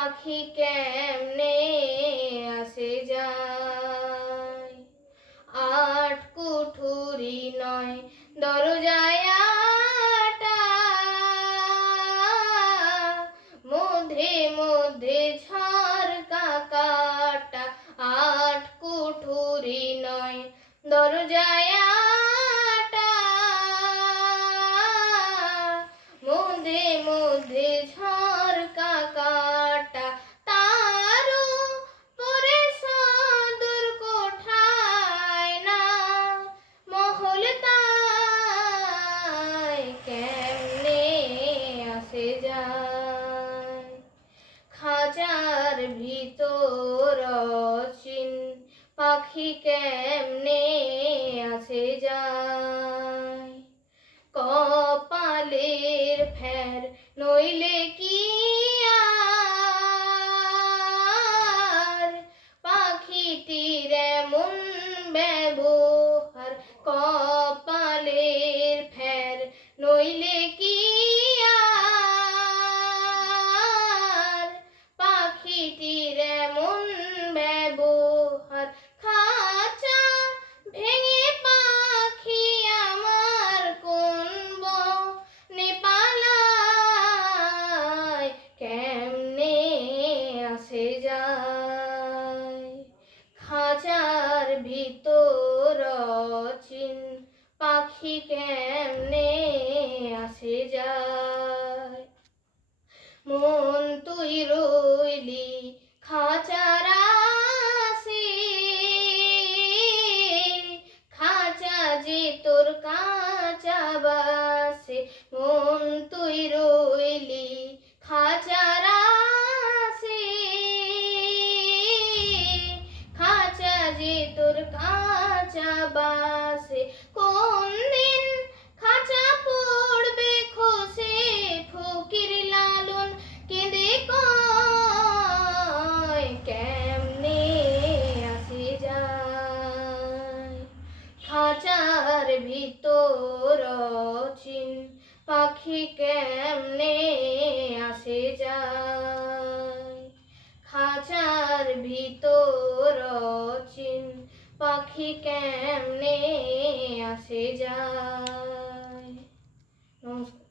পাখি কেমনে আসে যায়? আট কুঠুরি নয় দরজায় আটা। মধ্যে মধ্যে ঝাড়কা যায়। খাঁচার ভিতর চিন পাখি কেমনে আসে যায়। কপালের ফের নইলে কি আর? পাখিটির এমন ব্যবহার ভিতর চিন পাখি কেমনে আসে যায়? মন তুই রইলি খাঁচার খাঁচা যে তোর কাঁচা বাসে। মন তুই রইলি খাঁচা তোর কাঁচা বাসে। কোন দিন খাঁচা পড়বে খসে, ফকির লালন কেঁদে কয়, কেমনে আসে যায়? খাঁচার ভিতর চিন পাখি কেমনে আসে যায়? খাঁচার ভিতর চিন পাখি কেমনে আসে যায় নমস্কার